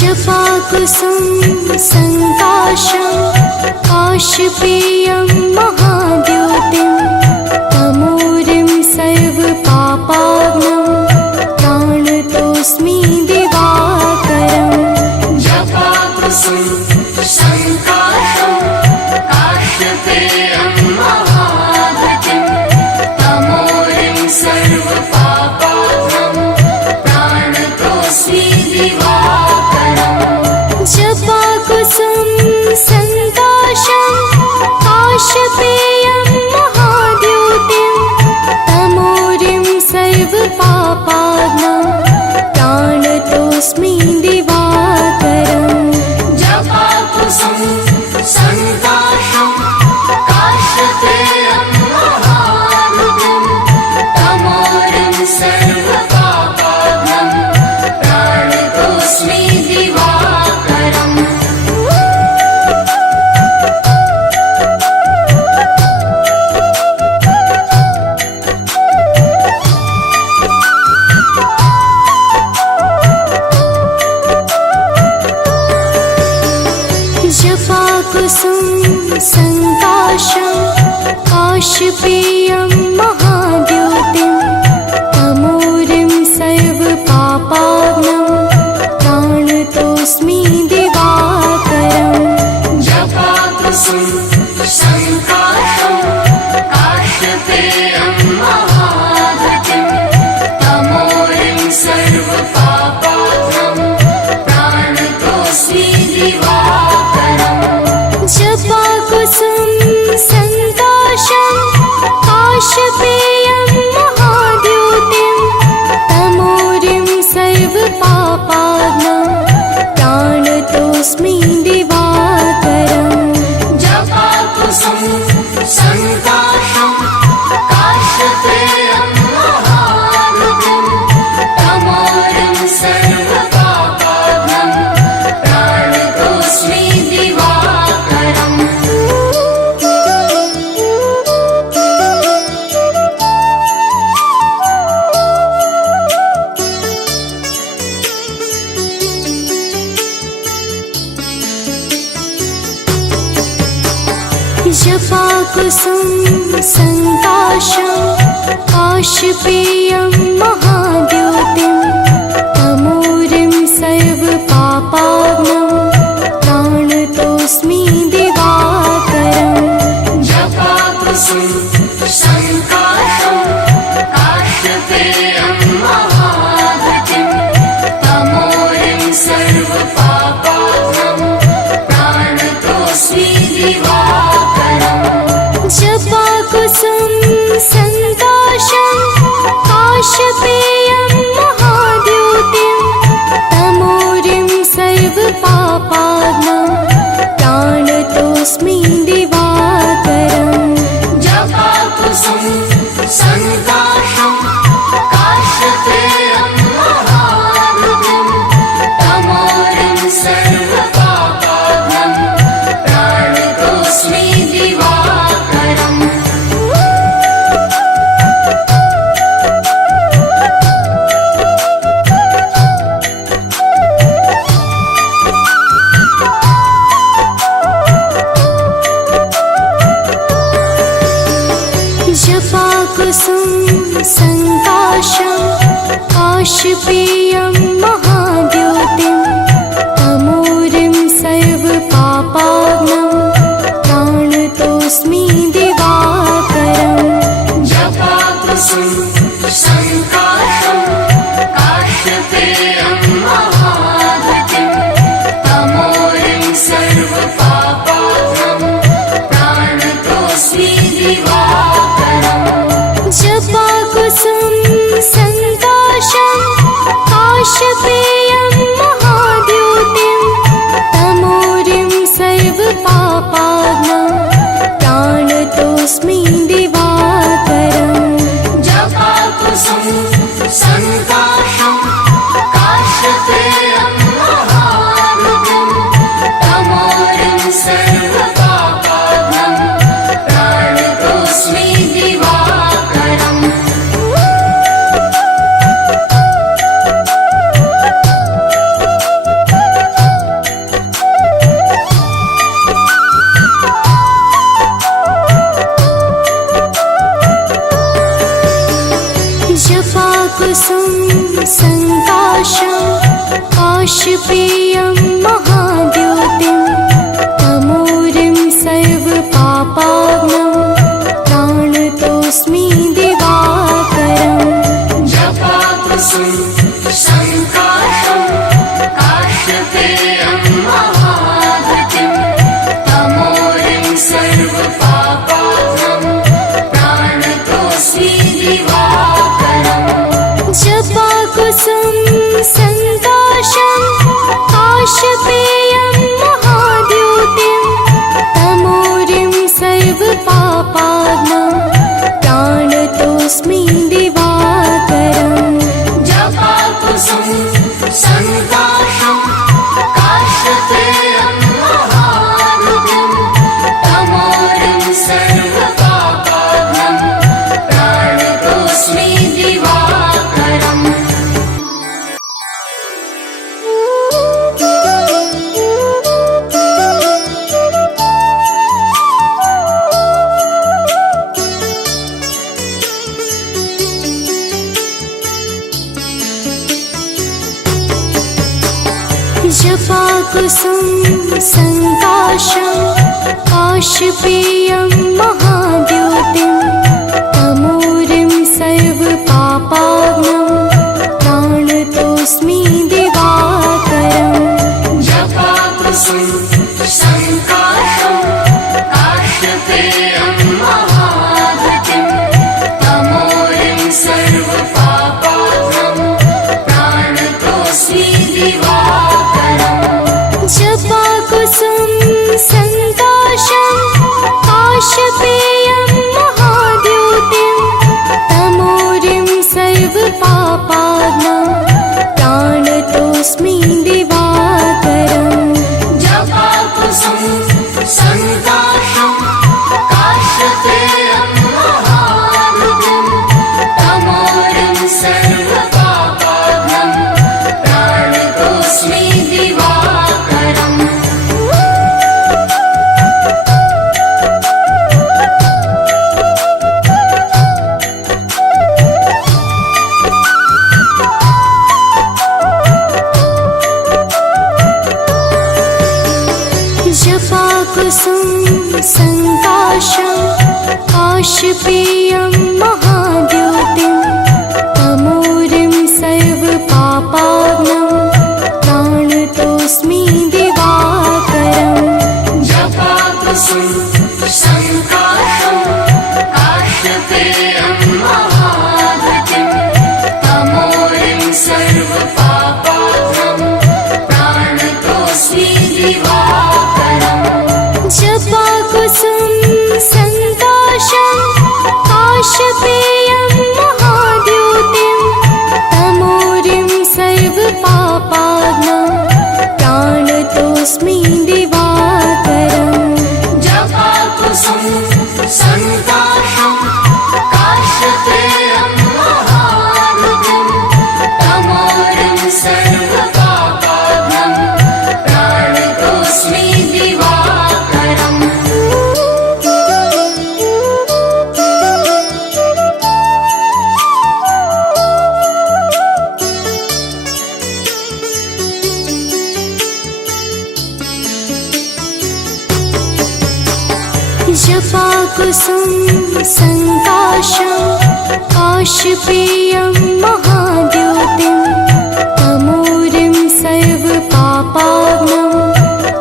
जपाकुसुम संकाशं काशपेयं महाद्योतिं तमोरिं सर्वपापाग्नं प्राणतोऽस्मि दिवाकरम्। जपाकुसुम संकाशं काशपेयं महाद्योतिं तमोरिं सर्वपापाग्नं प्राणतोऽस्मि दिवाकरम्। जपाकुसुम संकाशं काशपेयं महाद्योतिं तमोरिं सर्वपापाग्नं प्राणतोऽस्मि दिवाकरम्। जपाकुसुम संकाशं काशपेयं महाद्योतिं तमोरिं सर्वपापाग्नं प्राणतोऽस्मि दिवाकरम्। जपाकुसुम संकाशं काशपेयं महाद्योतिं तमोरिं सर्वपापाग्नं प्राणतोऽस्मि दिवाकरम्। जपाकुसुम संकाशं काशपेयं महाद्योतिं तमोरिं सर्वपापाग्नं प्राणतोऽस्मि दिवाकरम्। जपाकुसुम संकाशं काशपेयं महाद्योतिं तमोरिं सर्वपापाग्नं प्राणतोऽस्मि दिवाकरम्। जपाकुसुम संकाशं काशपेयं महाद्योतिं तमोरिं सर्वपापाग्नं प्राणतोऽस्मि दिवाकरम्। जपाकुसुम संकाशं काशपेयं महाद्योतिं तमोरिं सर्वपापाग्नं प्राणतोऽस्मि दिवाकरम्। जपाकुसुम संकाशं काशपेयं महाद्योतिं तमोरिं सर्वपापाग्नं प्राणतोऽस्मि दिवाकरम्। जपाकुसुम संकाशं काशपेयं महाद्योतिं तमोरिं सर्वपापाग्नं प्राणतोऽस्मि दिवाकरम्। जपाकुसुम संकाशं काशपेयं महाद्योतिं तमोरिं सर्वपापाग्नं प्राणतोऽस्मि दिवाकरम्। जपाकुसुम संकाशं काशपेयं महाद्योतिं तमोरिं सर्वपापाग्नं प्राणतोऽस्मि दिवाकरम्। जपाकुसुम संकाशं काशपेयं महाद्योतिं तमोरिं सर्वपापाग्नं प्राणतोऽस्मि दिवाकरम्। जपाकुसुम संकाशं काशपेयं काशपेयं महाद्योतिं तमोरिं सर्वपापाग्नं प्राणतोऽस्मि दिवाकरम् जपाकुसुम संकाशं काश्यपेयं महाधृतिं तमोरिं सर्वपापाग्नं प्राणतोऽस्मि दिवाकरम् जपाकुसुम संकाशं काशपेयं महाद्योतिं तमोरिं सर्वपापाग्नं प्राणतोऽस्मि दिवाकरम् जपाकुसुम संकाशं काश्यपेयं महाधृतिं तमोरिं सर्वपापाग्नं प्राणतोऽस्मि दिवाकरम् जपाकुसुम संकाशं काशपेयं महाद्योतिं तमोरिं सर्वपापाग्नं प्राणतोऽस्मि दिवाकरम् जपाकुसुम संकाशं काश्यपेयं महाधृतिं तमोरिं सर्वपापाग्नं प्राणतोऽस्मि दिवाकरम् जपाकुसुम संकाशं काशपेयं महाद्योतिं तमोरिं सर्वपापाग्नं प्राणतोऽस्मि दिवाकरम् जपाकुसुम संकाशं काश्यपेयं महाधृतिं तमोरिं सर्वपापाग्नं प्राणतोऽस्मि दिवाकरम् जपाकुसुम संकाशं काशपेयं महाद्योतिं तमोरिं सर्वपापाग्नं प्राणतोऽस्मि दिवाकरम् जपाकुसुम संकाशं काश्यपेयं महाधृतिं तमोरिं सर्वपापाग्नं प्राणतोऽस्मि दिवाकरम् जपाकुसुम संकाशं काशपेयं महाद्योतिं तमोरिं सर्वपापाग्नं प्राणतोऽस्मि दिवाकरम् जपाकुसुम संकाशं काश्यपेयं महाधृतिं तमोरिं सर्वपापाग्नं प्राणतोऽस्मि दिवाकरम् जपाकुसुम संकाशं काशपेयं महाद्योतिं तमोरिं सर्वपापाग्नं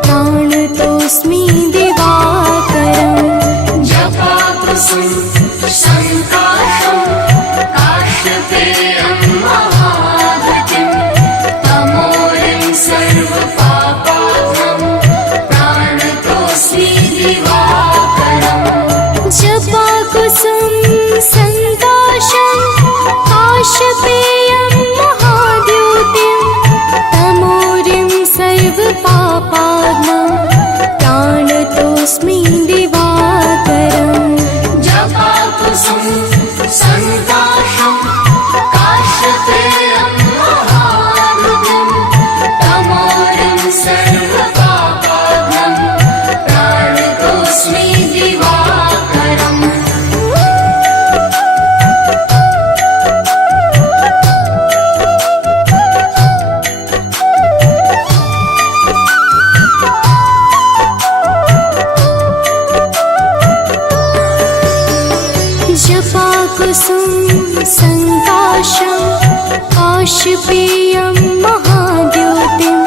प्राणतोऽस्मि दिवाकरम् जपाकुसुम संकाशं काश्यपेयं महाधृतिं तमोरिं सर्वपापाग्नं प्राणतोऽस्मि दिवाकरम् जपाकुसुम संकाशं काशपेयं महाद्योतिं काशपेयं महाद्योतिं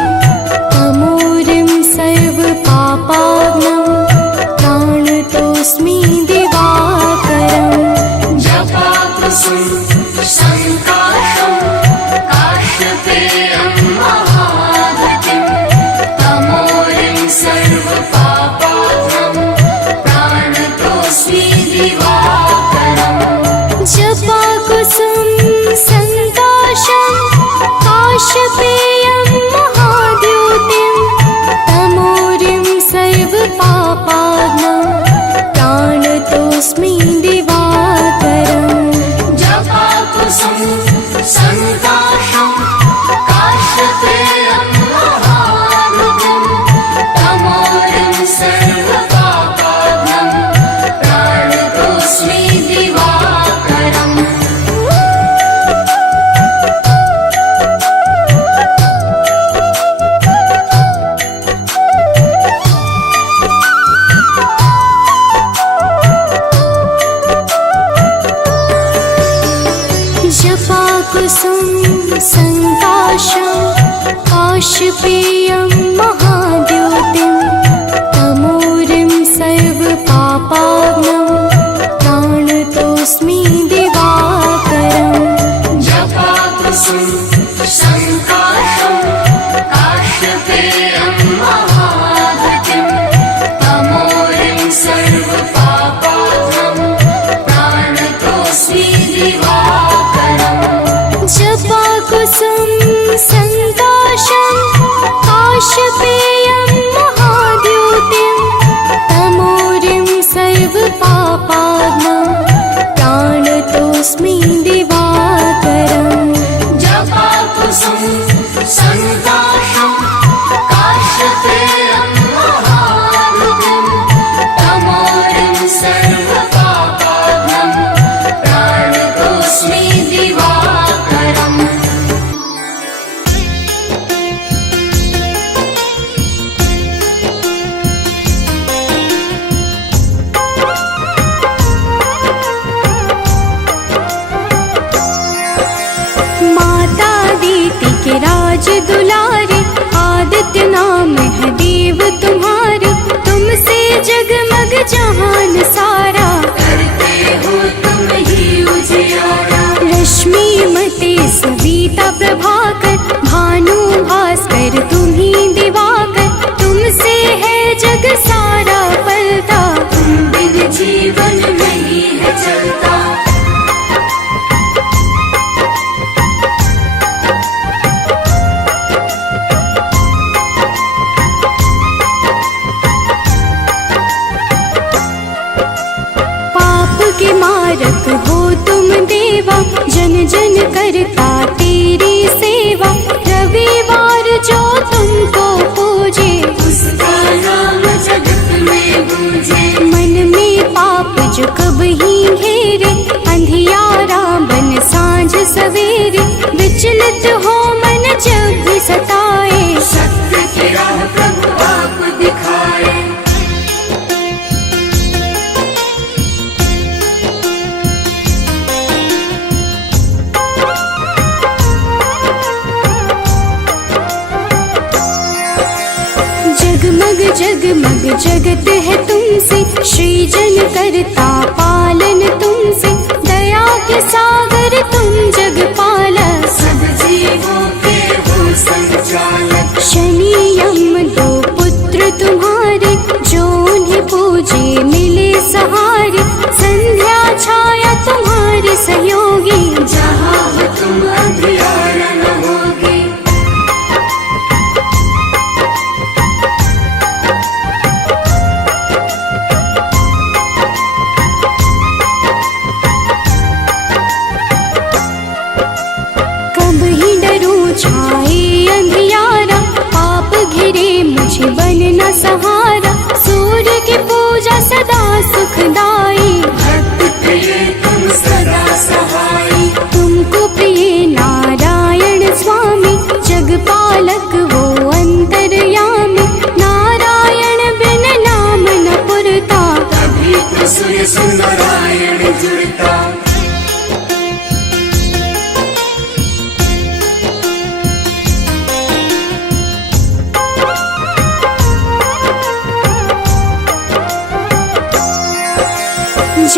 तमोरिं सर्वपापाग्नं प्राणतोऽस्मि दिवाकरम् जपाकुसुम संकाशं काशपेयं महाद्युतिं तमोरिं सर्वपापाग्नं प्राणतोऽस्मि दिवाकरम् जपाकुसुम संकाशं काशपेयं महाद्योतिं तमोरिं सर्वपापाग्नं प्राणतोऽस्मि दिवाकरम् जपाकुसुम संकाशं काशपेयं महाद्युतिं तमोरिं सर्वपापाग्नं प्राणतोऽस्मि दिवाकरम् जपाकुसुम संकाशं काशपेयं महाद्योतिं तमोरिं सर्वपापाग्नं प्राणतोऽस्मि दिवाकरम् जपाकुसुम संकाशं काशपेयं महाद्युतिं तमोरिं सर्वपापाग्नं प्राणतोऽस्मि दिवाकरम् जपाकुसुम संकाशं काशपेयं महाद्योतिं तमोरिं सर्वपापाग्नं प्राणतोऽस्मि दिवाकरम् जपाकुसुम संकाशं काशपेयं महाद्युतिं तमोरिं सर्वपापाग्नं प्राणतोऽस्मि दिवाकरम् माता दीति के राज दुलारे आदित्य नाम है देव तुम्हारे तुमसे जगमग जहान सारा करते हो तुम ही उजियारा रश्मि मते सविता प्रभाकर भानु भास्कर तुम्ही दिवाकर तुमसे है जग सारा पलता तुम बिन जीवन नहीं है चलता पाप के मारक हो तुम देवा जन जन करता तेरी सेवा रविवार जो तुमको पूजे उसका नाम जगत में गूंजे मन में पाप जो कब ही घेरे अंधियारा बन सांझ सवेरे विचलित हो मन जब भी सताए सत्य की राह प्रभु आप दिखाए जगमग जगमग जगत है तुमसे सृजन करता पालन तुमसे दया के सागर तुम जग पालक सब जीवों के हो संचालक शनि यम दो पुत्र तुम्हारे जो उन्हें पूजे मिले सहारे संध्या छाया तुम्हारे सहयोगी जहाँ हो तुम अंधियारा न होगे कब ही डरूं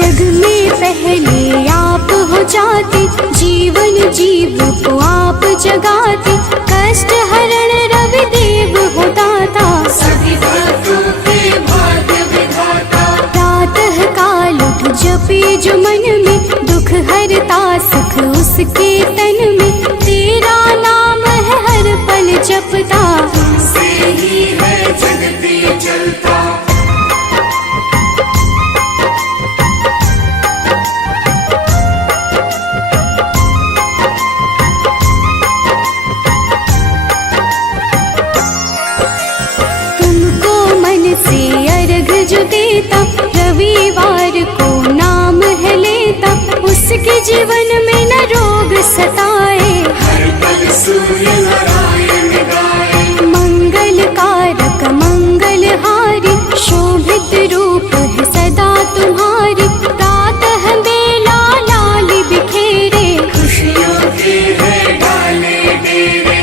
जग में पहले आप हो जाते, जीवन जीव को आप जगाते, कष्ट हरण रवि देव हो दाता, सभी भक्तों के भाग्य विधाता। प्रातः काल उठ जपे जो मन में, दुख हरता सुख उसके तन में, तेरा नाम है हर पल जपता, तुमसे ही है जगती चलता। तुमको मन से अर्घ जो देता, रविवार को नाम है लेता, उसके जीवन में न रोग सताए, हर पल सूर्य नारायण गाए। मंगल कारक मंगलहारी, शोभित रूप है सदा तुम्हारी, प्रातः बेला लाल बिखेरे, खुशियों के है डाले डेरे।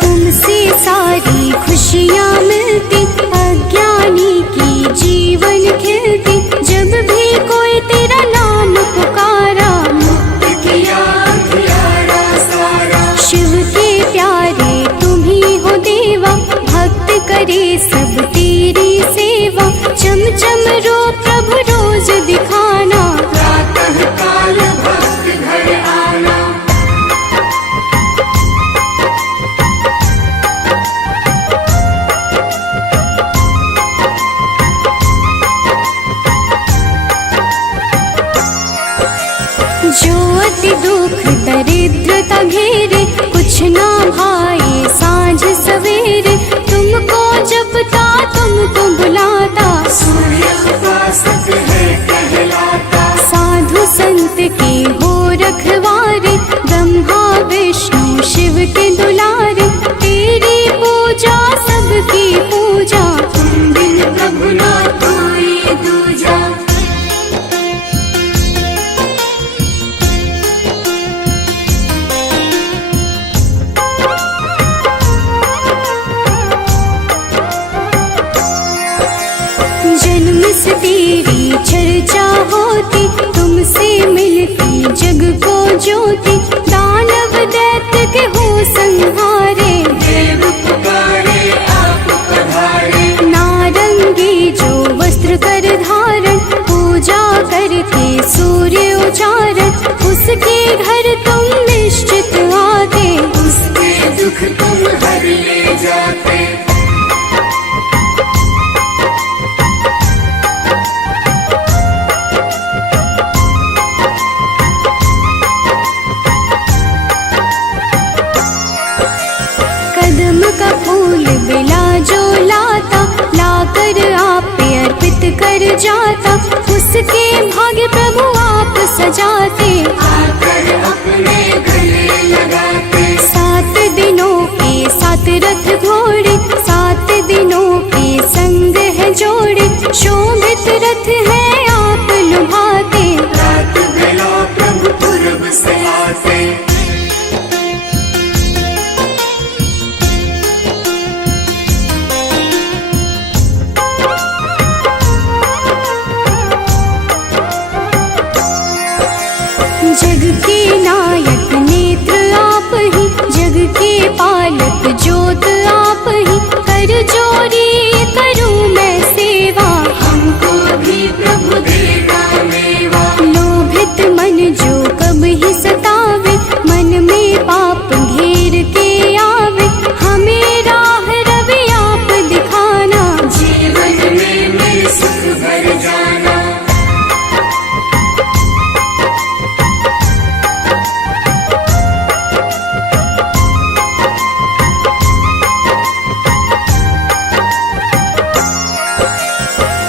तुमसे सारी खुशियाँ मिलती, अज्ञानी की जीवन खिलती, जब भी कोई तेरा नाम पुकारा, मुक्त किया अंधियारा सारा। शिव के प्यारे तुम ही हो देवा, भक्त करे सब तेरी सेवा, चम चम रो प्रभु रोज दिखाना, प्रातः काल भक्त घर आना। जो अति दुख दरिद्रता घेरे, कुछ ना भाए सांझ सवेरे, तुमको जपता तुमको बुलाता, सूर्य उपासक है कहलाता। साधु संत के हो रखवारे, ब्रह्मा विष्णु शिव के दुलारे, तेरी पूजा सबकी पूजा, तुम बिन प्रभु ना कोई दूजा। जन्म से तेरी चर्चा होती, तुमसे मिलती जग को ज्योति, दानव दैत्य के हो संहारे, देव पुकारे आप पधारे। नारंगी जो वस्त्र कर धारण, पूजा करके सूर्य उचारण, उसके घर तुम निश्चित आते, उसके दुख तुम हर ले जाते। कदम का फूल बिला जो लाता, लाकर आप पे अर्पित कर जाता, उसके भाग्य प्रभु आप सजाते, आकर अपने गले लगाते। 7 दिनों के 7 रथ घोड़े, 7 दिनों के संग है जोड़े, शोभित रथ है आप लुभाते, रात बेला प्रभु पूरब से आते। जग के नायक नेत्र आप ही, जग के पालक ज्योत आप ही, कर जोरी करूं मैं सेवा, हमको भी प्रभु देगा मेवा। लोभित मन जो कब ही सतावे, मन में पाप घेर के आवे, हमें राह रवि आप दिखाना, जीवन में मेरे सुख भर जाना।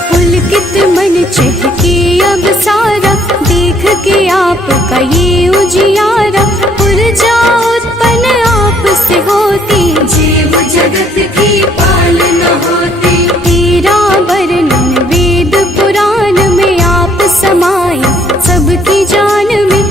पुलकित मन चहके अब सारा, देख के आपका ये उजियारा, ऊर्जा उत्पन्न आप से होती, जीव जगत की पालना होती। तेरा वर्णन वेद पुराण में आप समाये, सबकी जान में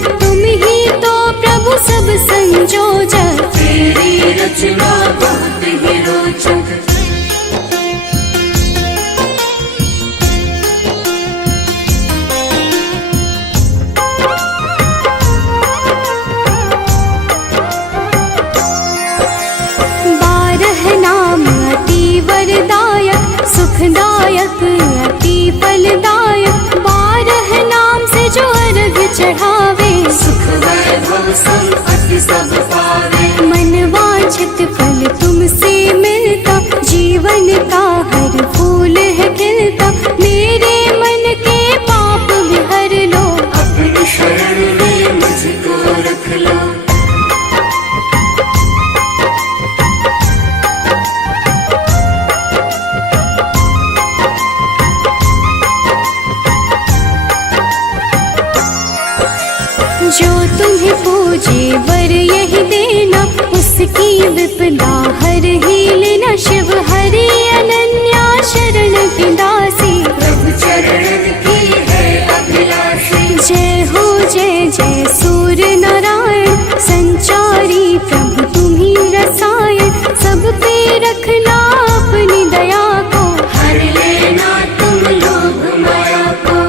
वर यही देना, उसकी विपदा हर ही लेना। शिव हरि अनन्या शरण की दासी, प्रभु चरणन की है अभिलाषी। जय हो जय जय सूर्य नारायण, संचारी प्रभु तुम्ही रसायन। सब पे रखना अपनी दया को, हर लेना तुम लोभ माया को।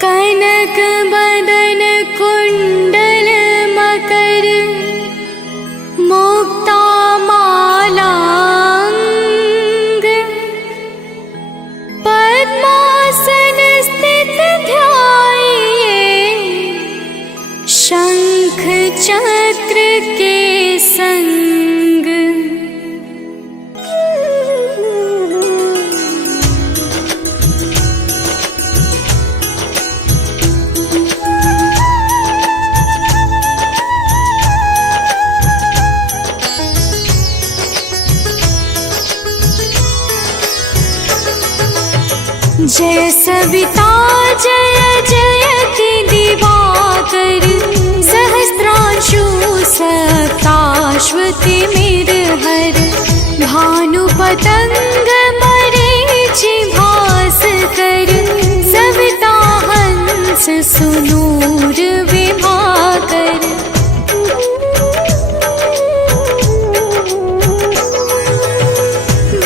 कनक बदन कुंडल मकर, मुक्ता माला अंग। पद्मासन स्थित ध्याये, शंख चक्र के संग। जय सविता जय जयति दिवाकर, सहस्रांशु सप्ताश्वति मेरहर। भानु पतंग मरीचि भास्कर, सविता हंस सुनूर विभाकर।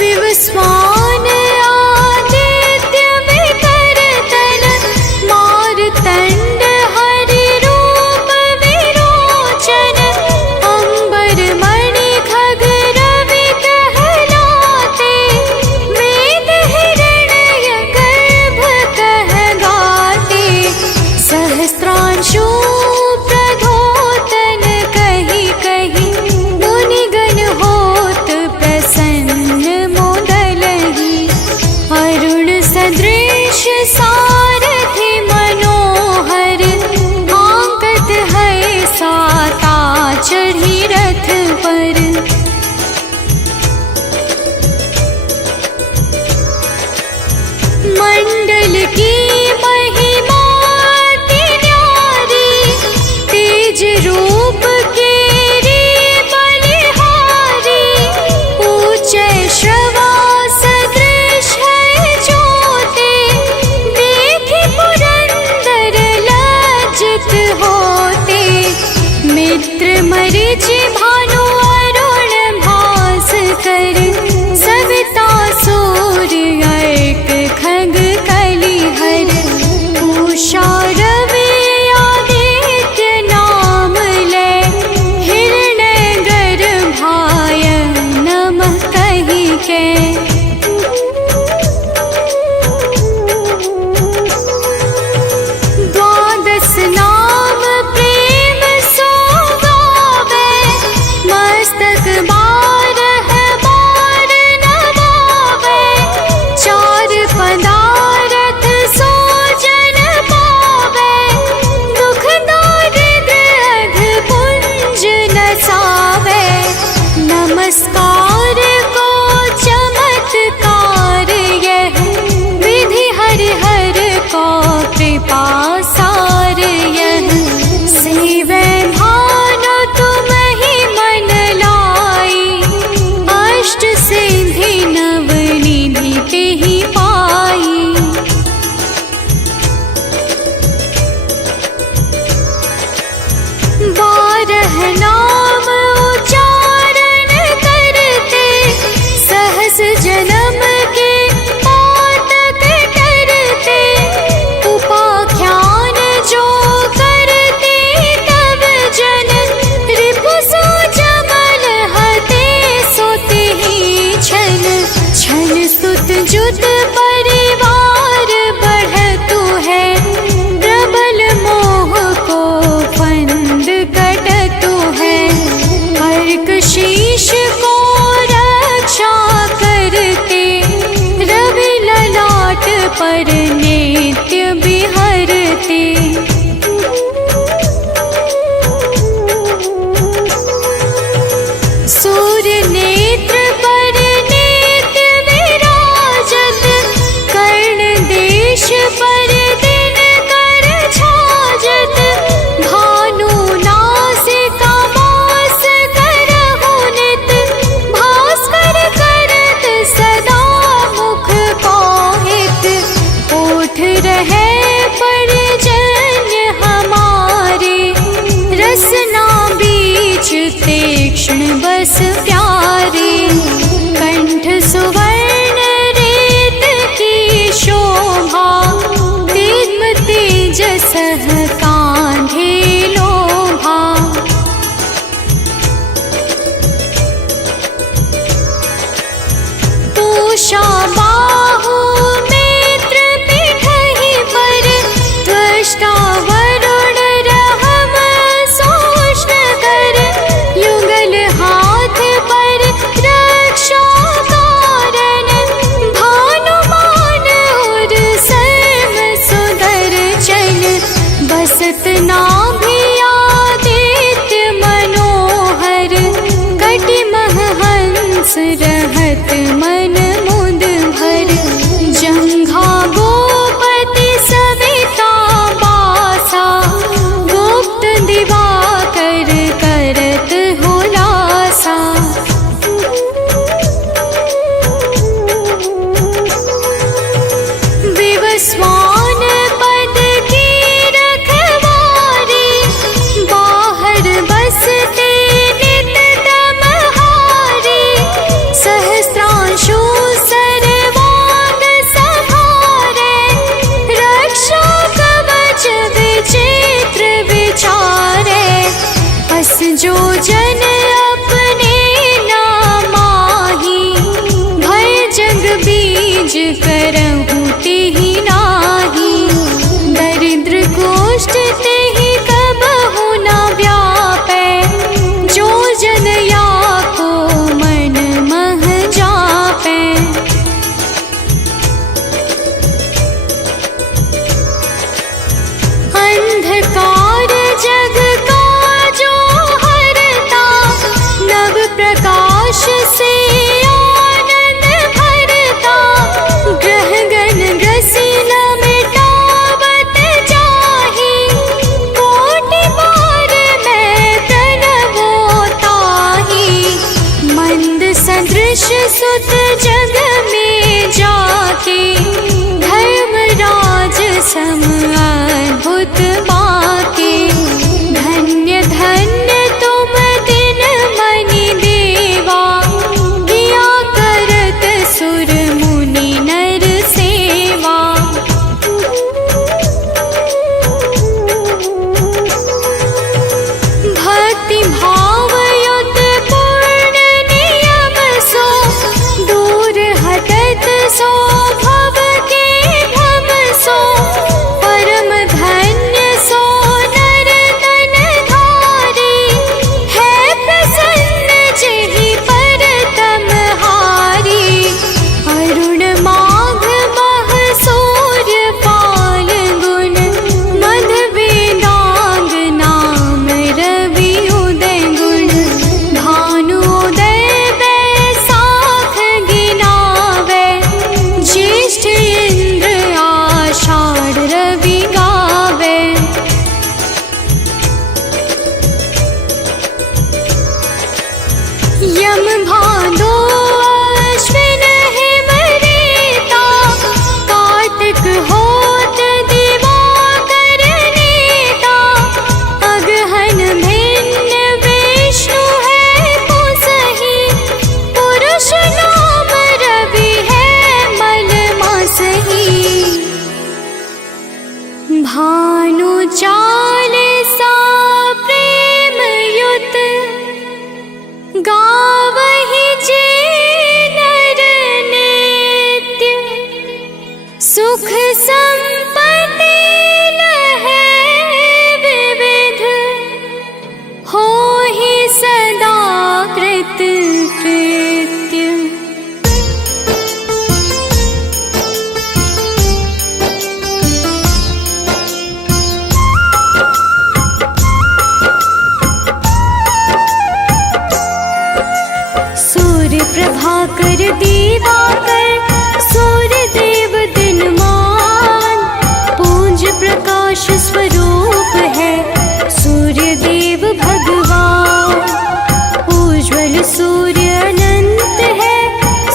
विवस्वान आदित्य विकरतन, मारतंड हरि रूप विरोचन। अंबर मणि खग रवि कहलाते, वेद हिरण्य गर्भ कह गाते। सहस्त्रांशु प्रधोतन कही कही, मुनिगण होत प्रसन्न मोदलहि। अरुण सदृश सारथि मनोहर, आंकत है साता चढ़ी रथ पर। मंडल की महिमा अति न्यारी, तेज रूप केरी बलिहारी। ऊंचे श्रवा सदृश है ज्योति, देखि पुरंदर लज्जित होते। मित्र मरीचि भानु अरुण भास्कर, सविता सूर्य अर्क खग कलिहर। उषा रवि आदित्य नाम ले, हिरण्य गर्भाय नमः कहि के। द्वादश नाम प्रेम सो गावे, मस्तक बारह बार नवावे। चार पदारथ सो जन पावे, दुख दारिद्र अघ पुंज नसावे। नमस्कार को चमत्कार यह, विधि हरि हर को कृपा सार यह। सेवै भानु तुम ही मन लाई, अष्ट सिद्धि नव निधि तेहि पाई। बारह नाम उच्चारण करते, सहस जन्म के पातक टरते। उपाख्यान जो करते तब जन, रिपु सो जमल हते सोते ही छन। छन सुत जुत परिवार बढ़तु है, प्रबल मोह को फंद कटतु है। अर्क शीश को रक्षा करते, रवि ललाट पर नित्य बिहरते। सूर्य नेत्र पर नित्य विराजत, कर्ण देश पर दिन कर छाजत। क्षण बस प्यारे। कंठ सुवर्ण रेत की शोभा, दिव्य तेजस कांधे लोभा। पूषा बाहु नेत्र पिठहि पर, त्वष्टा वरुण रहम सोष्ण कर। युगल हाथ पर रक्षा कारण, भानुमान और सर्व सुदर्शन। बसत नाभि आदित्य मनोहर, कटिमह हंस रहत मन मुद भर। जंघा गोपति सविता बासा, गुप्त दिवाकर करत हुलासा। विवस्वान पद की रखवारी, बाहर बसते नित दमहारी। सहस्त्रांशु सर्वांग संहारे, रक्षा कवच विचित्र विचारे। बस जो जन अपने नामाही, भय जग बीज करहु तेहि नाही। दरिद्र गोष्ठ तेहि कबहु न व्यापै, जो जन या को मन मह जापै। अंधकार जग का जो हरता, नव प्रकाश से आनंद भरता। ग्रह गण ग्रसी न मिटावत जाहि, कोटि बार मैं प्रणवो ताहि। मंद सदृश सुत जग में जाके, धर्मराज सम अद्भुत बाके। धन्य धन्य तुम दिन मनि देवा, किया करत सुर मुनि नर सेवा। भक्ति भाव युत पूर्ण नियम सो, दूर हटत सो भव के भव सो। परम धन्य सो नर तन धारी, है प्रसन्न जेहि पर तमहारी। अरुण माघ मह सूर्य फाल्गुन, मध वेदांग नाम रवि उदय गुण। भानुदय बैसाख गिनावे, ज्येष्ठ इंद्र आषाढ़ रवि गावे। यम भादो अश्विन हिम रेता, कार्तिक होत दिवाकर नेता। अगहन भिन्न विष्णु है पुसहि, पुरुष नाम रवि है मल मासहि। भानु चालीसा प्रेम युत, गावहि जे नर नित्य। सुख संपत्ति लहै विविध, होहि सदा कृत कृत्य। सूर्य प्रभाकर दिवाकर, सूर्य देव दिनमान। पूंज प्रकाश स्वरूप है सूर्य देव भगवान। उज्ज्वल सूर्य अनंत है,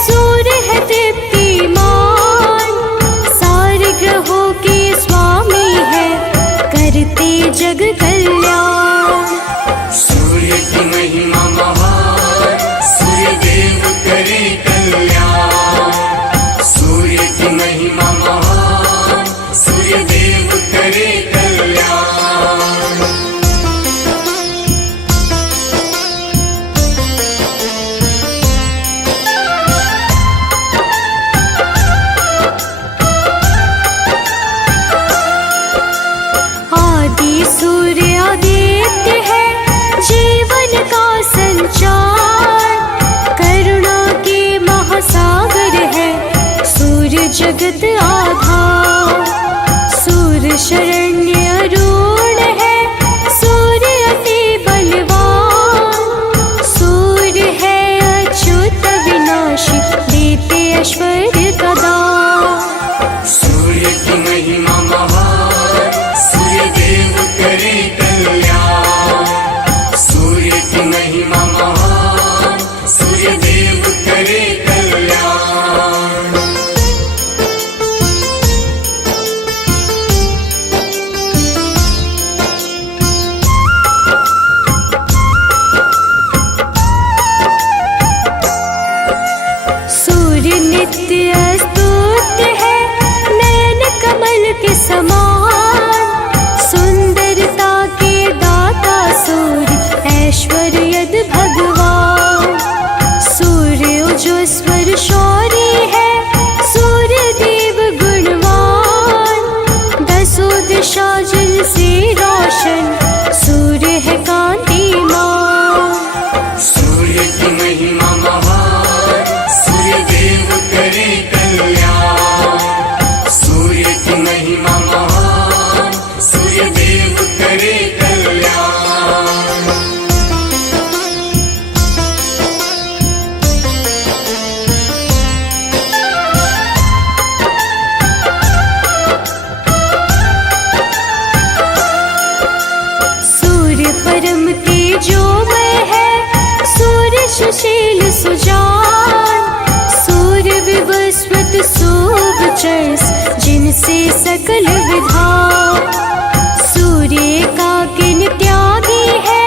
सूर्य है दीप्तिमान। सारे ग्रहों के स्वामी है, करते जग कल्याण। सूर्य की महिमा महान सुजान, सूर्य विवस्वत शोभचर्स, जिनसे सकल विधान। सूर्य का किन त्यागी है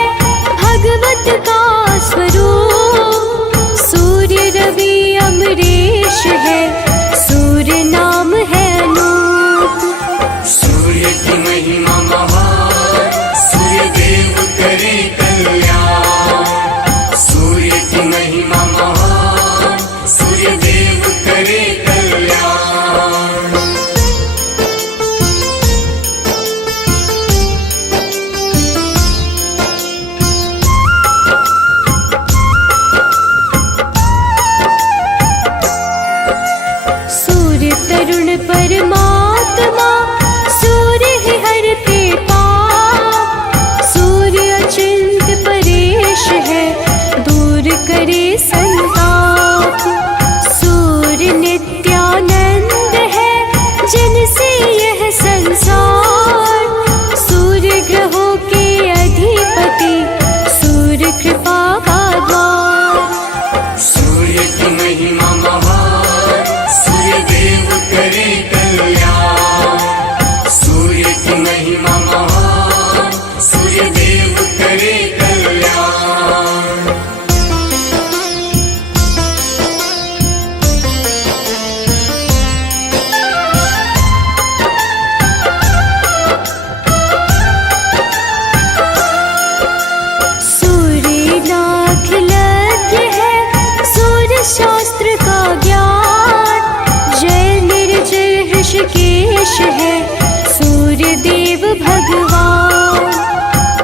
भगवत का स्वरूप, सूर्य रवि अमरीश है, सूर्य नाम है अनूप। सूर्य की महिमा महान, सूर्य देव करे कल्याण। सूर्य की महिमा महान, सूर्य देव करे कल्याण। सूर्य तरुण परमात्मा, सूर्य ही हरते पाप। सूर्य अचिंत परेश है, दूर करे संताप। सूर्य नित्यानंद है, जिनसे यह संसार। सूर्य ग्रहों के अधिपति, सूर्य कृपा का द्वार। सूर्य की महिमा महान, सूर्य देव करे कल्याण। सूर्य की महिमा महान, सूर्य देव करे कल्याण। सूर्य नाखिलज्ञ है, सूर्य शास्त्र का ज्ञान। जय निर्जय ऋषिकेश है, सूर्य देव भगवान।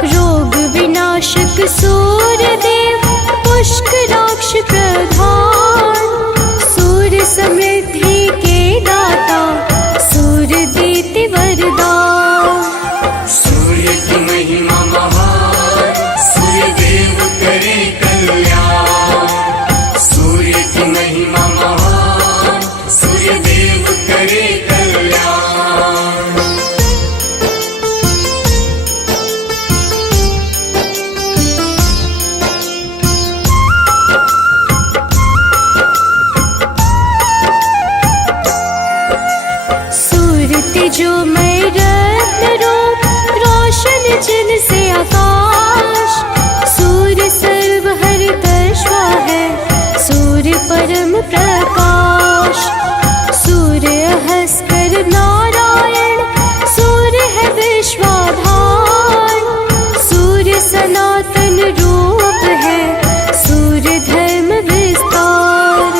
रोग विनाशक सूर्य देव, पुष्कराक्ष प्रधान। सूर्य समृद्धि के दाता, सूर्य देते वरदान। सूर्य की महिमा महान, सूर्य देव करे कल्याण। सूर्य की महिमा महान, सूर्य देव करे कल्याण। सूर्य तेजोमय रत्न रूप, रोशन जिनसे आकाश। सूर्य सर्वहरितश्वा है, सूर्य परम प्रकाश। सूर्य हस्कर नारायण, सूर्य है विश्वाधार। सूर्य सनातन रूप है, सूर्य धर्म विस्तार।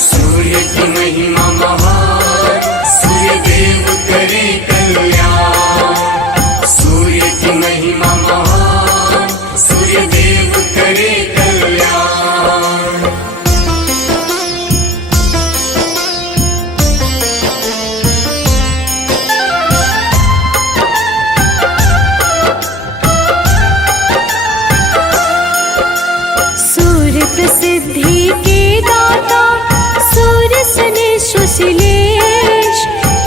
सूर्य की महिमा महान, सूर्य देव करे कल्याण। सूर्य की महिमा महान, सूर्य देव करे कल्याण। सूर्य प्रसिद्धि के दाता, सूर्य सनेश सुशीलेश।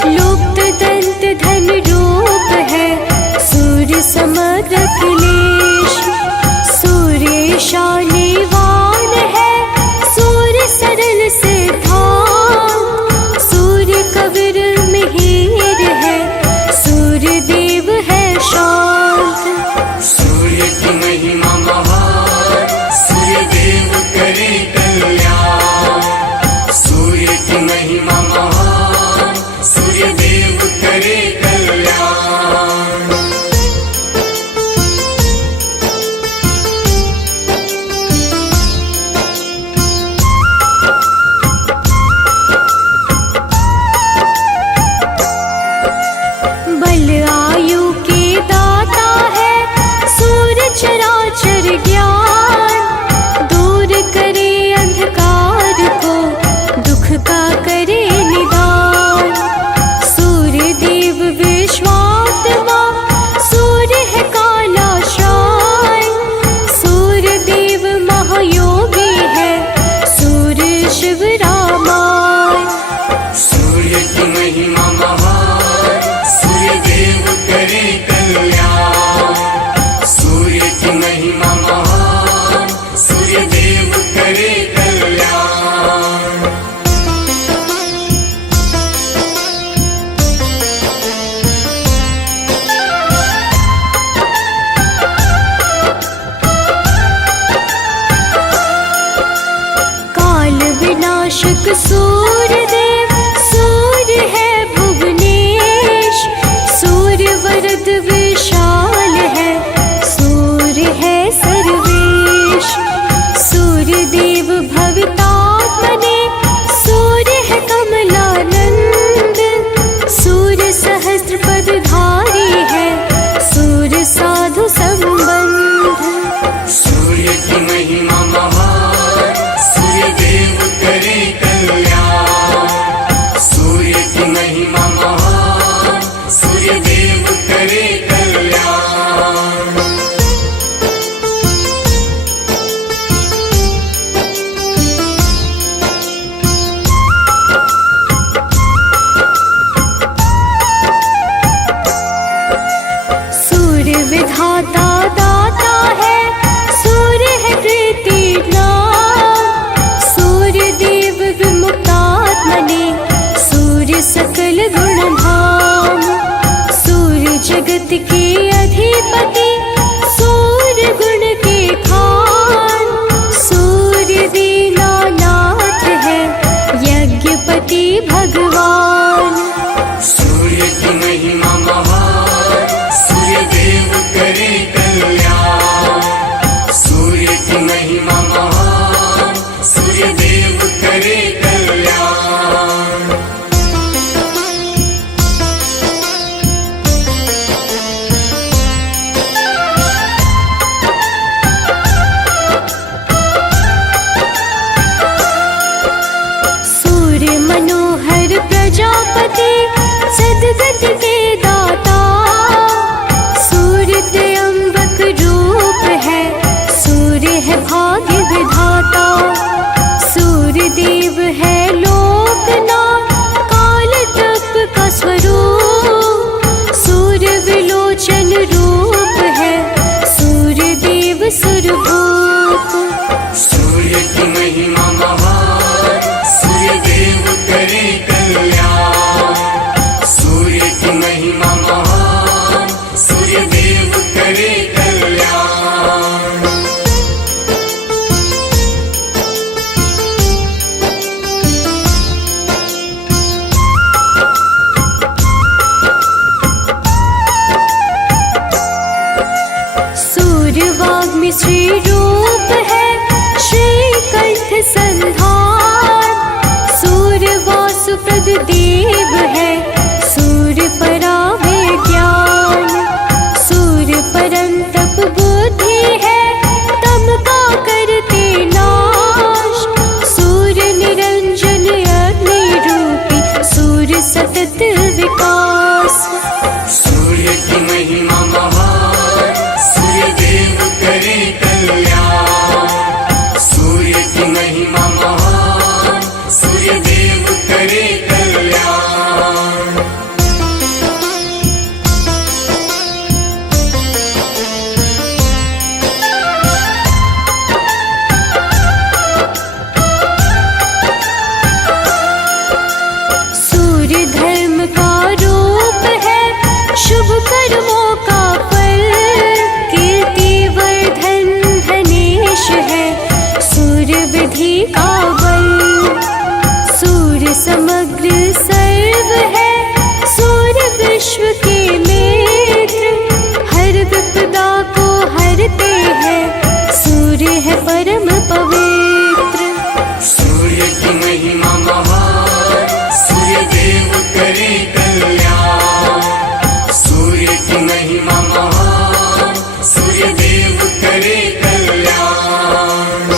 लुप्त दंत धन रूप है, सूर्य समग्र अखिलेश। सूर्य ईशानीवान है, सूर्य सरल सिद्धांत। सूर्य कबीर मिहिर है, सूर्य देव है शांत। सूर्य की महिमा महान, सूर्य देव करे कल्याण। विनाशक सूर्य देव, सूर्य है भुवनेश, सूर्य वरद विशाल है, सूर्य है सर्वेश। सूर्य देव भवितात्मने, सूर्य है कमलानंद, सूर्य सहस्त्र पदधारी है, सूर्य साधु संबंध। सूर्य की महिमा महान, सूर्य देव करे कल्याण। सूर्य की महिमा महान, सूर्य देव करे कल्याण। सूर्य विधाता दाता है, सूर्य है कीर्तिनाम, सूर्य देव विमुक्तात्मने, सूर्य सकल गुणधाम। सूर्य जगत के अधिपति, सूर्य गुण के खान, सूर्य दीनानाथ है, यज्ञपति भगवान। सूर्य की महिमा महान, सूर्य देव करे कल्याण। सूर्य की महिमा महान, सूर्य देव करे कल्याण। सूर्य मनोहर प्रजापति, सद्गति के दाता, सूर्य त्र्यंबक रूप है, सूर्य है भाग्य विधाता। सूर्य देव है लोकनाथ, काल तप का स्वरूप, सूर्य विलोचन रूप है, सूर्य देव सुरभूप। सूर्य की महिमा महान, सूर्य देव करे कल्याण। सूर्य की महिमा महान, सूर्य देव करे कल्याण। सूर्य वाग्मी श्री रूप है, श्रीकंठ संधान, सूर्य वासुप्रद देव है, सूर्य परावे ज्ञान। सूर्य परम तप बुद्धि है, तम का करते नाश, सूर्य निरंजन अग्नि रूपी, सूर्य सतत विकास। सूर्य की महिमा महान, सूर्य देव करे कल्याण। सूर्य की महिमा महान, सूर्य देव करे कल्याण। सूर्य धर्म का रूप है, शुभ कर्मों का फल, कीर्ति वर्धन धनेश है, सूर्य विधि का बल। सूर्य समग्र सर्व है, सूर्य विश्व के मित्र, हर विपदा को हरते हैं, सूर्य है परम पवित्र। सूर्य की महिमा महान, सूर्य देव करे कल्याण। सूर्य की महिमा महान, सूर्य देव करे कल्याण।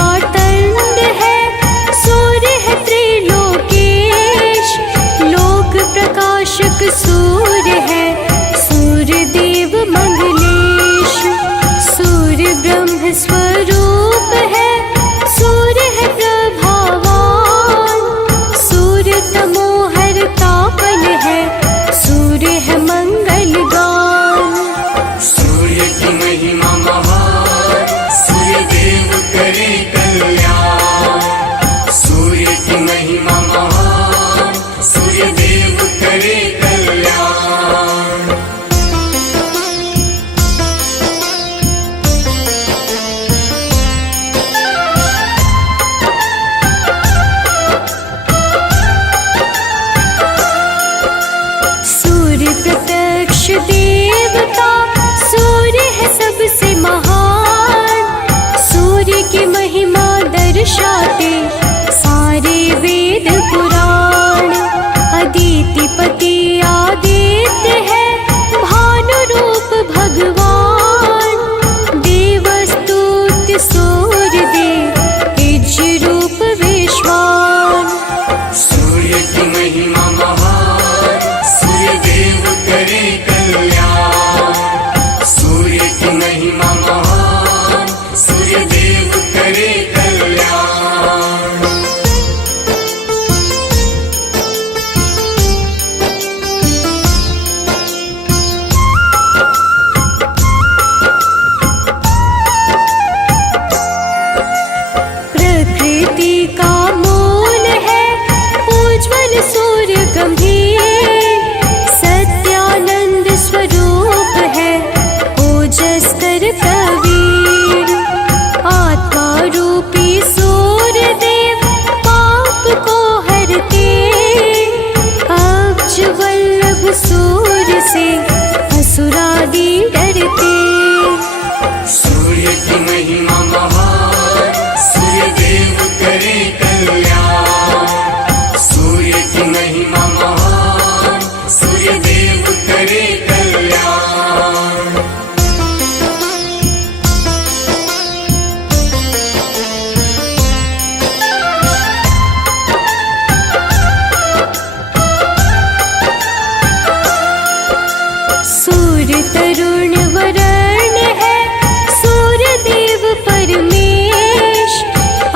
मार्तंड है, सूर्य है त्रिलोकेश, लोक प्रकाशक सूर्य है, सूर्य देव मंगलेश। सूर्य ब्रह्म स्वरूप है, सूर्य है प्रभावान, सूर्य तमोहर तापन है, सूर्य है मंगलगान। सूर्य की महिमा महान, सूर्य देव करे कल्याण। सूर्य की महिमा महान, सूर्य देव करे कल्याण। सूर्य प्रत्यक्ष देवता, सूर्य है सबसे महान, सूर्य की महिमा दर्शाते सारे वेद पुराण। अदितिपति आदित्य है, भानु रूप भगवान, देवस्तुत्य सूर्य देव, तेज रूप विश्वान। सूर्य की महिमा महान, सूर्य देव करे कल्याण। सूर्य की महिमा महान, सूर्य देव करे कल्याण। प्रकृति का मूल है, उज्ज्वल सूर्य गंभीर, सत्यानंद स्वरूप है, ओजस्कर प्रवीण। आत्मा रूपी सूर्य देव, पाप को हरते, अब्ज वल्लभ सूर्य से असुरादि डरते। सूर्य की महिमा महान, सूर्य देव करे कल्याण। सूर्य की महिमा महान, सूर्य देव करे कल्याण। सूर्य तरुण वरण है, सूर्य देव परमेश,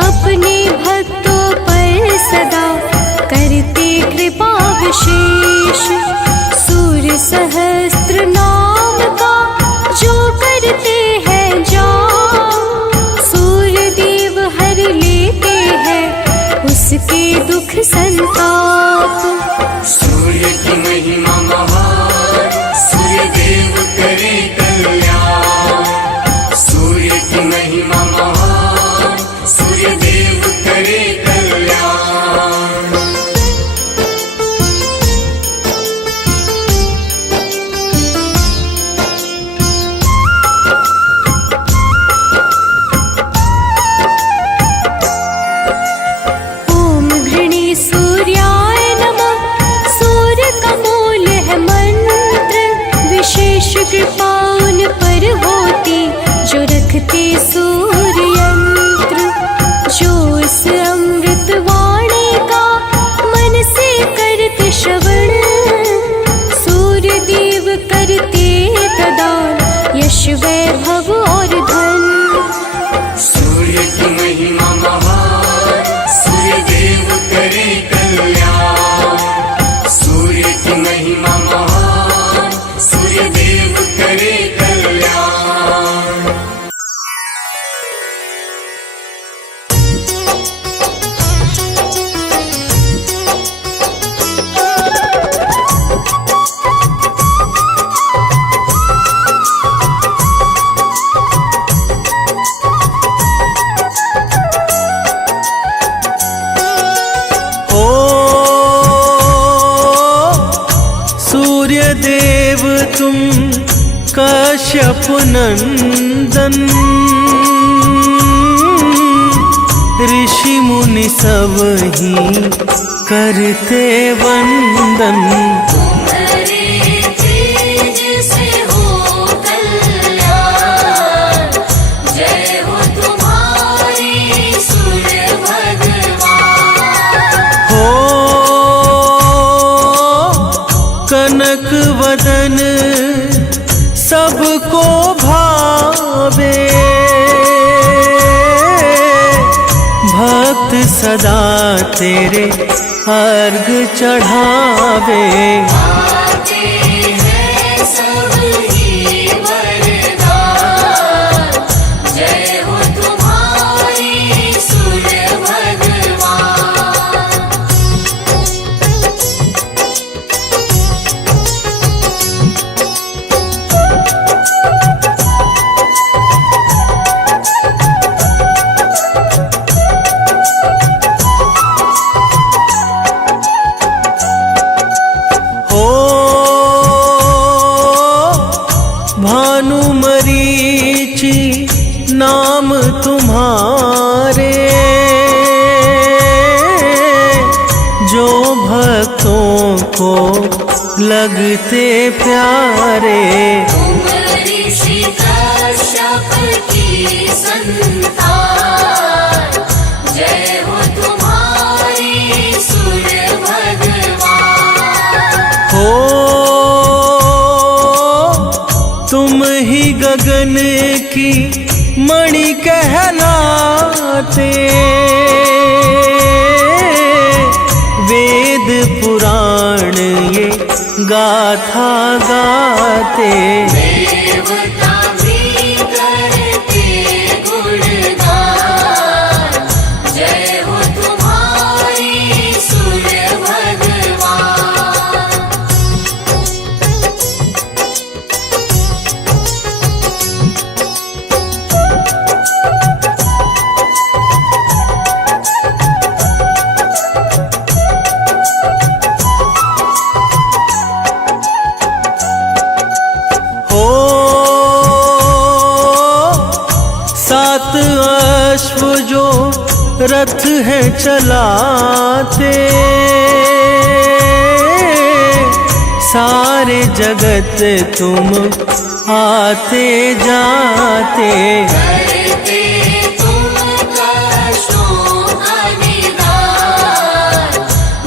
अपने भक्तों पर सदा करते कृपा विशेष। सूर्य सहस्त्र नाम का जो करते हैं जाप, सूर्य देव हर लेते हैं उसके दुख संताप। सूर्य की महिमा महान, सूर्य देव करे कल्याण। सूर्य की महिमा महान, सूर्य देव करे कल्याण। ओम घृणी सूर्याय नमः, सूर्य का मूल है मंत्र, विशेष कृपा उन पर होती जो रखते सूर्य यंत्र। जो इस अमृत वाणी का मन से करते श्रवण, सूर्य देव करते प्रदान यश वैभव और धन। सूर्य की महिमा महान, सूर्य देव करे कल्याण। सूर्य की महिमा महान, सूर्य देव करे कल्याण। देव तुम कश्यप नंदन, ऋषि मुनि सब ही करते वंदन। तुम्हारे तेज से हो कल्याण, जय हो तुम्हारी मदन सबको भावे, भक्त सदा तेरे अर्घ चढ़ावे। आते हैं सब ही वरदान, जय हो तुम्हारी सूर्य भगवान। भानुमरीचि नाम तुम्हारे, जो भक्तों को लगते प्यारे। तुम ऋषि कश्यप की संतान, जय हो तुम्हारी सूर्य भगवान। हो तुम ही गगन की मणि कहलाते, वेद पुराण ये गाथा गाते। देवता भी करते गुणगान, जय हो तुम्हारी सूर्य भगवान। हो सात अश्व जो रथ है चलाते, सारे जगत तुम आते जाते। करते तुम कष्टों का निदान,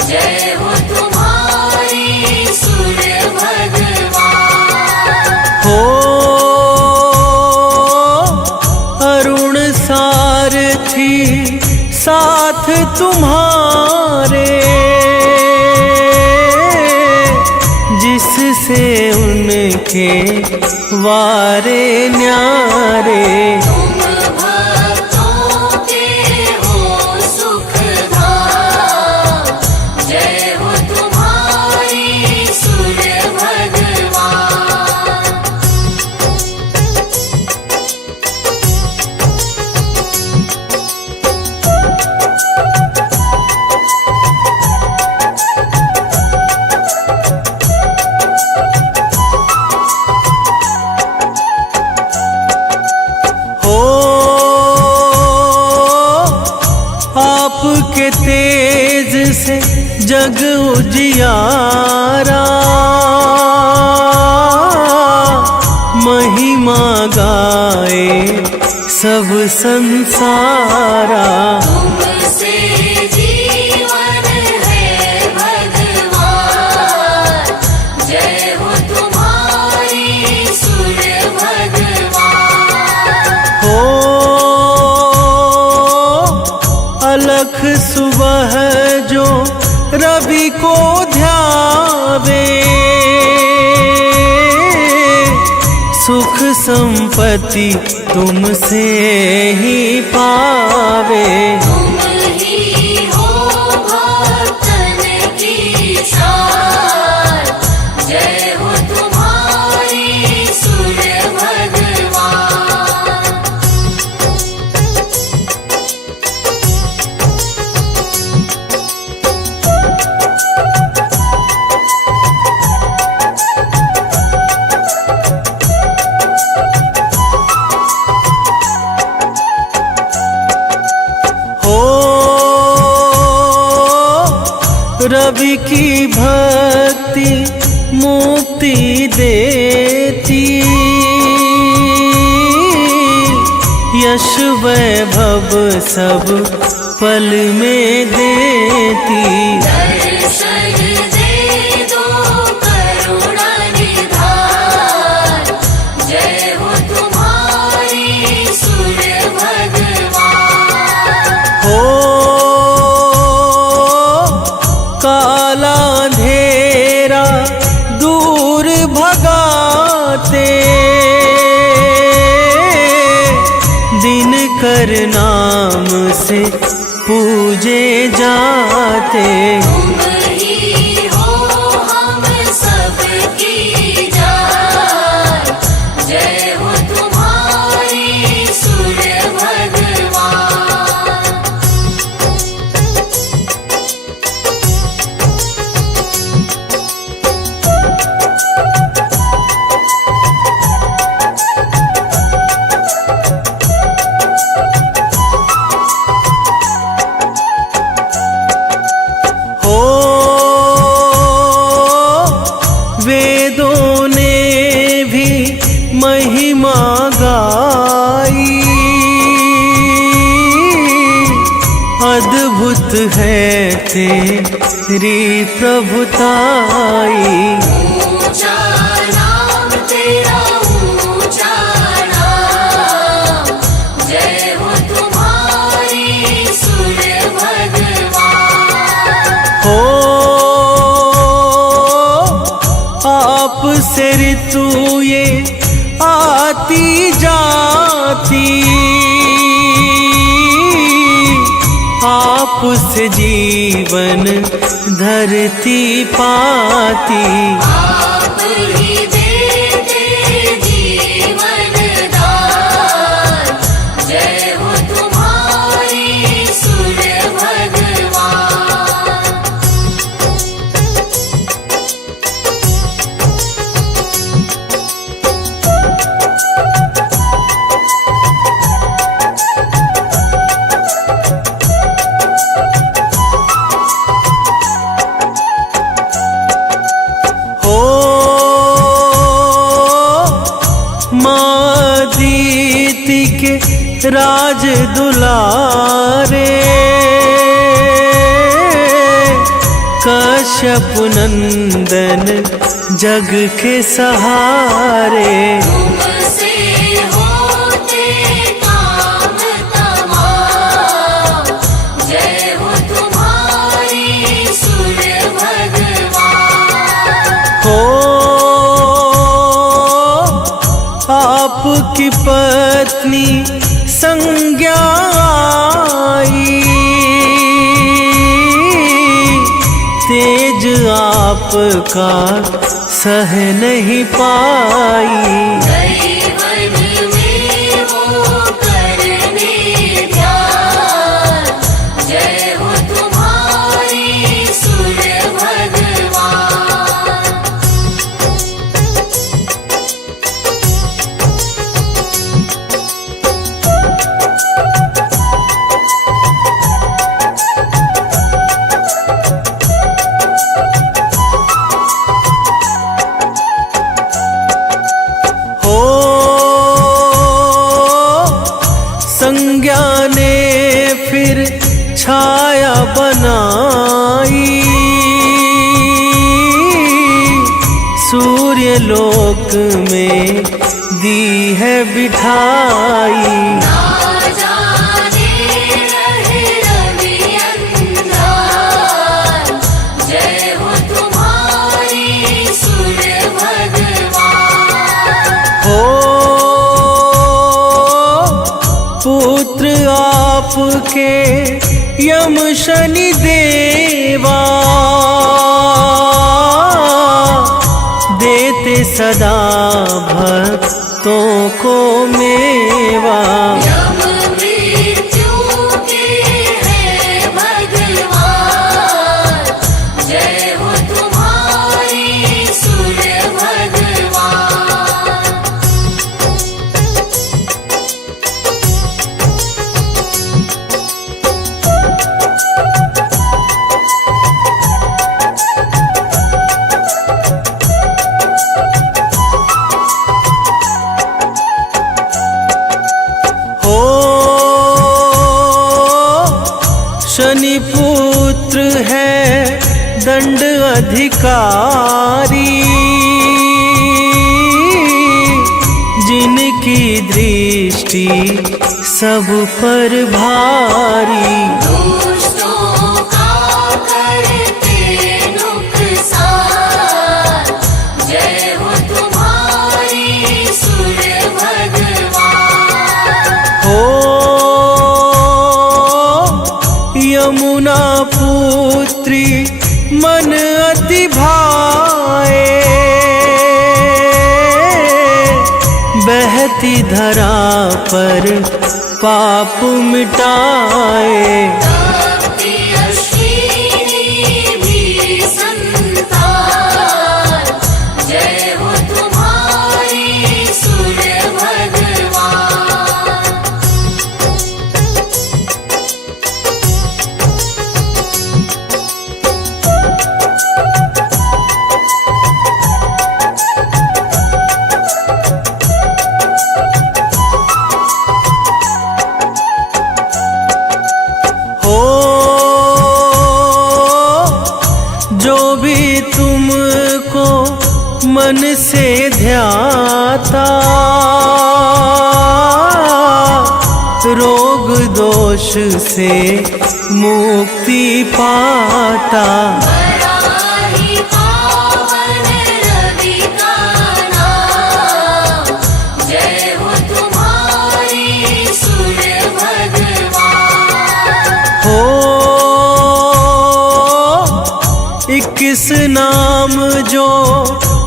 जय हो तुम्हारी सूर्य भगवान। हो अरुण सारथी साथ तुम्हारे, जिससे उनके वारे न्यारे। तुम भक्तों के हो सुखधाम, जय हो तुम्हारी सूर्य भगवान। हो आपके तेज से जग उजियारा, महिमा गाए सब संसारा। तुमसे जीवन है भगवान, जय हो तुम्हारी सूर्य भगवान। हो अलख सुबह जो रवि को ध्यावे, सुख संपत्ति तुमसे ही पावे। तुम ही हो भक्तन की शान, जय हो तुम्हारी सूर्य भगवान। रवि की भक्ति मुक्ति देती, यश वैभव सब पल में देती। दर्शन दे दो करुणा निधान, नाम से पूजे जाते। तुम ही हो हम सबकी जान, जय हो तुम्हारी सूर्य भगवान। हो वेदों ने भी महिमा गाई, अद्भुत है तेरी प्रभुताई। ऊंचा नाम तेरा ऊंचा नाम, जय हो तुम्हारी सूर्य भगवान। हो आप से ऋतु ये आती जाती, आप से जीवन धरती पाती। आप ही देते जीवन दान, जय हो तुम्हारी सूर्य भगवान। हो माँ दीति के राज दुलारे, कश्यप नंदन जग के सहारे। तुमसे होते काम तमाम, जय हो तुम्हारी सूर्य भगवान। हो आपकी पत्नी संज्ञा आई, तेज आपका सह नहीं पाई। दैवन में वो करने ध्यान, जय हो तुम्हारी सूर्य भगवान। हो संज्ञा ने फिर छाया बनाई, सूर्य लोक में दी है बिठाई। ना जाने रहे रवि अंधार, जय हो तुम्हारी सूर्य भगवान। हो पुत्र आपके यम शनि देवा, देते सदा भक्तों को मेवा। यम मृत्यु के है भगवान, जय हो तुम्हारी सूर्य भगवान। हो शनि पुत्र है दंड अधिकारी, जिनकी दृष्टि सब पर भारी। दुष्टों का करते नुकसान, जय हो तुम्हारी सूर्य भगवान। हो यमुना पुत्री मन अति भाए, बहती धरा पर पाप मिटाए। भक्ति अश्विनी भी संतान, जय हो तुम्हारी सूर्य भगवान। हो जो भी तुमको मन से ध्याता, रोग दोष से मुक्ति पाता। बड़ा ही पावन रवि का नाम, जय हो तुम्हारी सूर्य भगवान। हो 21 नाम जो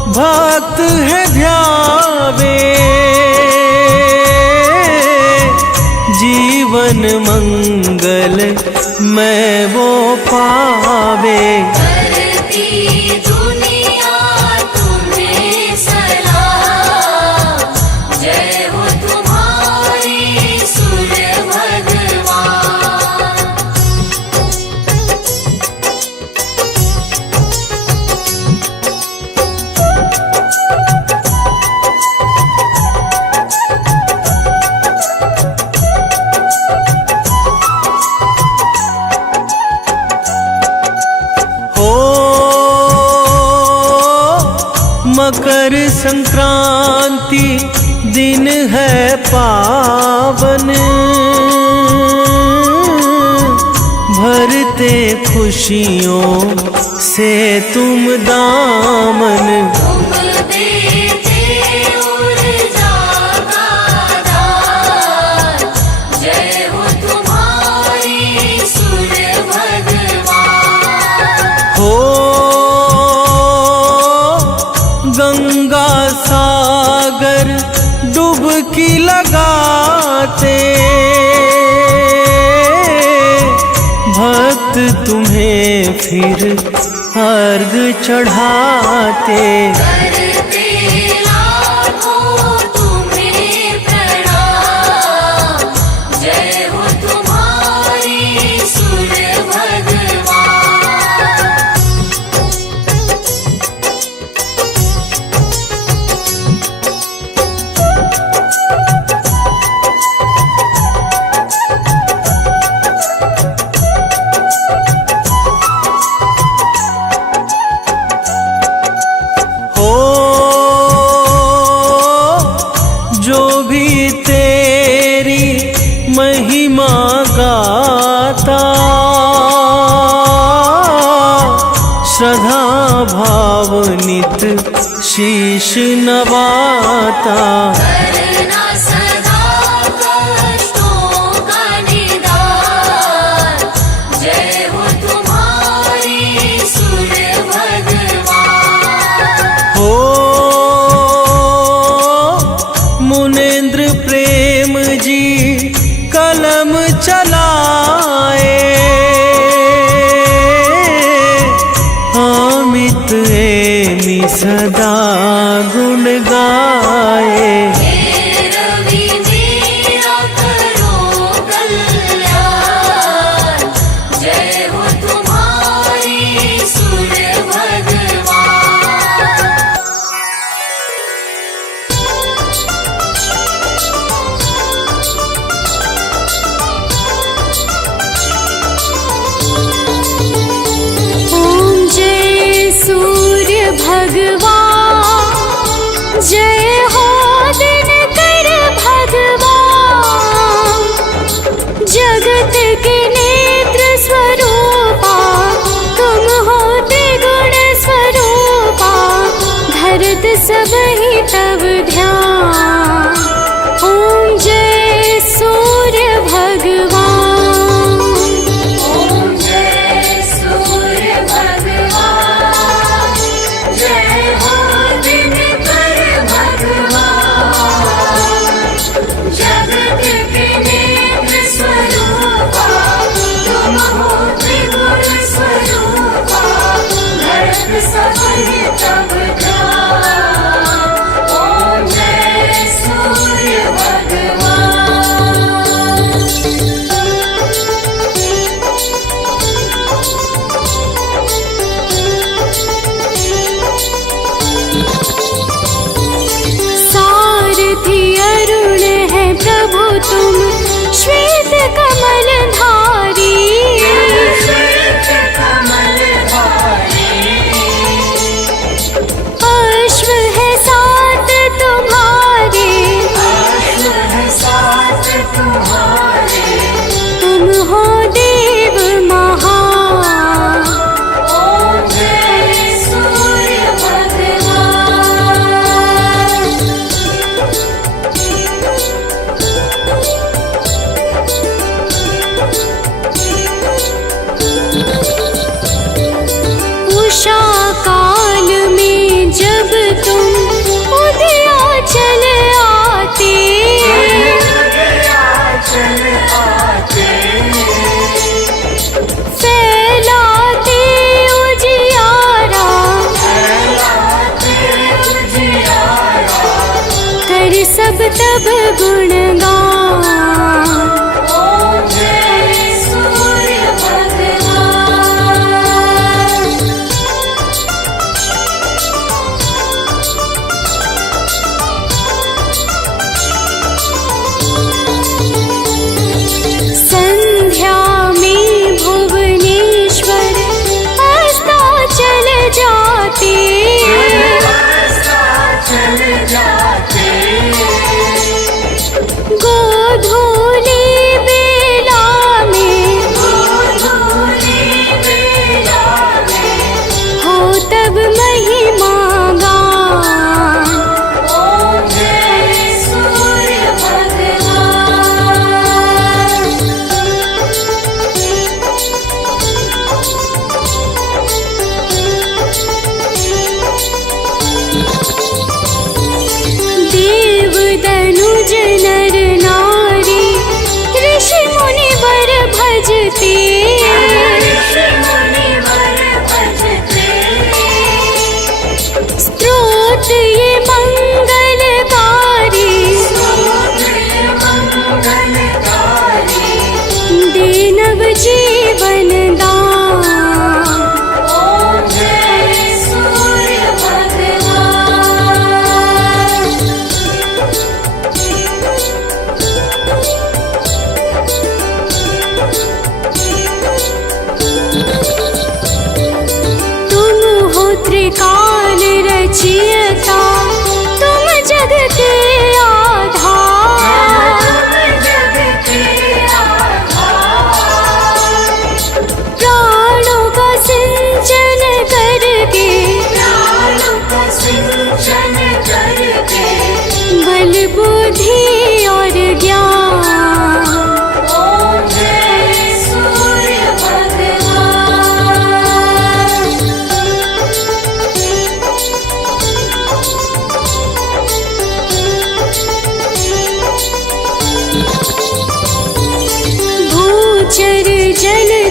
भक्त है ध्यावे, जीवन मंगल मैं वो पावे। करती दुनिया तुम्हें सलाम, जय हो तुम्हारी सूर्य भगवान। हो मकर संक्रांति दिन है पावन, भरते खुशियों से तुम दामन। तुम देते ऊर्जा का दान, जय हो तुम्हारी सूर्य भगवान। हो गंगा सागर डुबकी लगाते, भक्त तुम्हें फिर अर्घ चढ़ाते। करते लाखों तुम्हें प्रणाम, जय हो तुम्हारी सूर्य भगवान। हो जो भी तेरी महिमा गाता, श्रद्धा भाव नित शीश नवाता। करना सदा कष्टों का निदान, जय हो तुम्हारी सूर्य भगवान। हो मुनेन्द्र प्रेम जी कलम चलाए, अमित एमि सदा गुण गाए। हे रवि मेरा करो कल्याण, जय हो तुम्हारी सूर्य भगवान। ओम जय सूर्य भगवान, जय हो दिनकर भगवान। जगत के नेत्र स्वरूपा तुम हो त्रिगुण स्वरूपा, धरत सब ही तब ध्यान। ओम जय सूर्य भगवान। ओम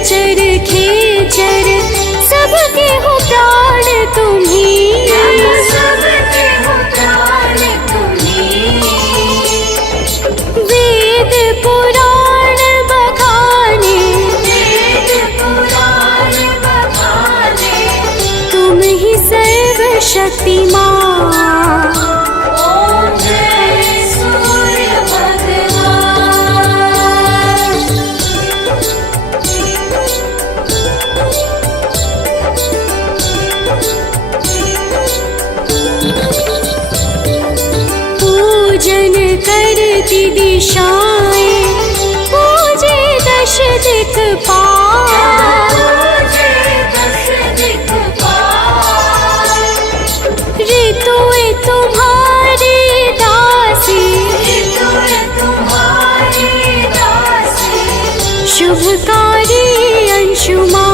चर खेचर सबके हो प्राण तुम्ही। सबके हो प्राण तुम्ही। वेद पुराण बखाने, वेद पुराण बखाने, तुम ही सर्वशक्तिमान। ओम जय सूर्य भगवान। पूजन करती दिशाएं, पूजे दश दिक्पाल। पूजे दश दिक्पाल। ऋतुएं तुम्हारी दासी, ऋतुएं तुम्हारी दासी। शुभकारी अंशुमान।